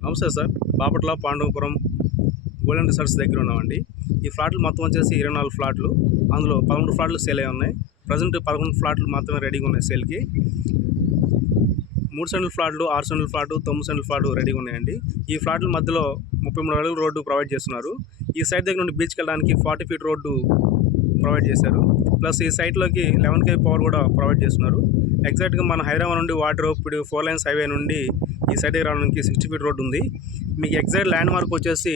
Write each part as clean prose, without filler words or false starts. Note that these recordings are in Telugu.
నమస్తే సార్. బాపట్ల, పాండవపురం గోల్డెన్ రిసార్ట్స్ దగ్గర ఉన్నామండి. ఈ ఫ్లాట్లు మొత్తం వచ్చేసి 24 ఫ్లాట్లు. అందులో 13 ఫ్లాట్లు సేల్ అయి ఉన్నాయి. ప్రజెంట్ 11 ఫ్లాట్లు మాత్రమే రెడీగా ఉన్నాయి సేల్‌కి. 3 సెంట్ల ఫ్లాట్లు, 6 సెంట్ల ఫ్లాటు, 9 సెంట్ల ఫ్లాటు రెడీగా ఉన్నాయండి. ఈ ఫ్లాట్ల మధ్యలో 33 అడుగుల రోడ్డు ప్రొవైడ్ చేస్తున్నారు. ఈ సైట్ దగ్గర నుండి బీచ్‌కి వెళ్ళడానికి 40 ఫీట్ రోడ్డు ప్రొవైడ్ చేశారు. ప్లస్ ఈ సైట్‌లోకి 11 kV పవర్ కూడా ప్రొవైడ్ చేస్తున్నారు. ఎగ్జాక్ట్‌గా మన హైదరాబాద్ నుండి వాటర్ ఇప్పుడు 4 లైన్స్ హైవే నుండి ఈ సైట్‌కి రావడానికి 60 ఫీట్ రోడ్డు ఉంది. మీకు ఎగ్జాక్ట్ ల్యాండ్ మార్క్ వచ్చేసి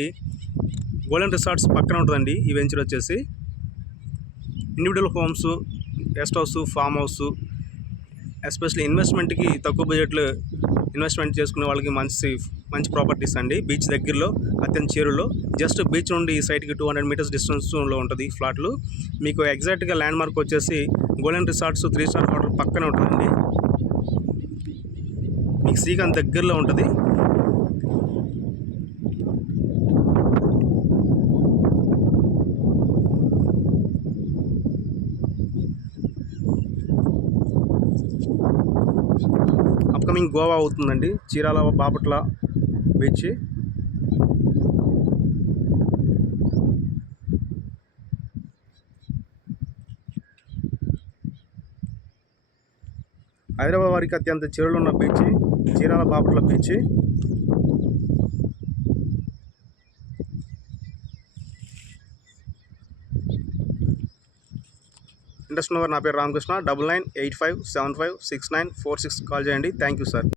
గోల్డెన్ రిసార్ట్స్ పక్కన ఉంటుందండి. ఈ వెంచర్ వచ్చేసి individual homes, guest house, farm house, especially ఇన్వెస్ట్మెంట్కి తక్కువ బడ్జెట్లో ఇన్వెస్ట్మెంట్ చేసుకునే వాళ్ళకి మంచి ప్రాపర్టీస్ అండి. బీచ్ దగ్గరలో అత్యంత చేరులో, జస్ట్ బీచ్ నుండి ఈ సైట్కి 200 మీటర్స్ డిస్టెన్స్లో ఉంటుంది ఈ ఫ్లాట్లు. మీకు ఎగ్జాక్ట్గా ల్యాండ్ మార్క్ వచ్చేసి గోల్డెన్ రిసార్ట్స్ 3 స్టార్ హోటల్ పక్కనే ఉంటుందండి. మీకు శ్రీకాంత్ దగ్గరలో ఉంటుంది. అప్కమింగ్ గోవా అవుతుందండి, చీరాల బాపట్ల బీచ్. హైదరాబాద్ వారికి అత్యంత చేరులో ఉన్న beach Chirala Bapatla beach. Interest ఉన్నవారు నా పేరు రామకృష్ణ. 9985756946 కాల్ చేయండి. Thank you sir.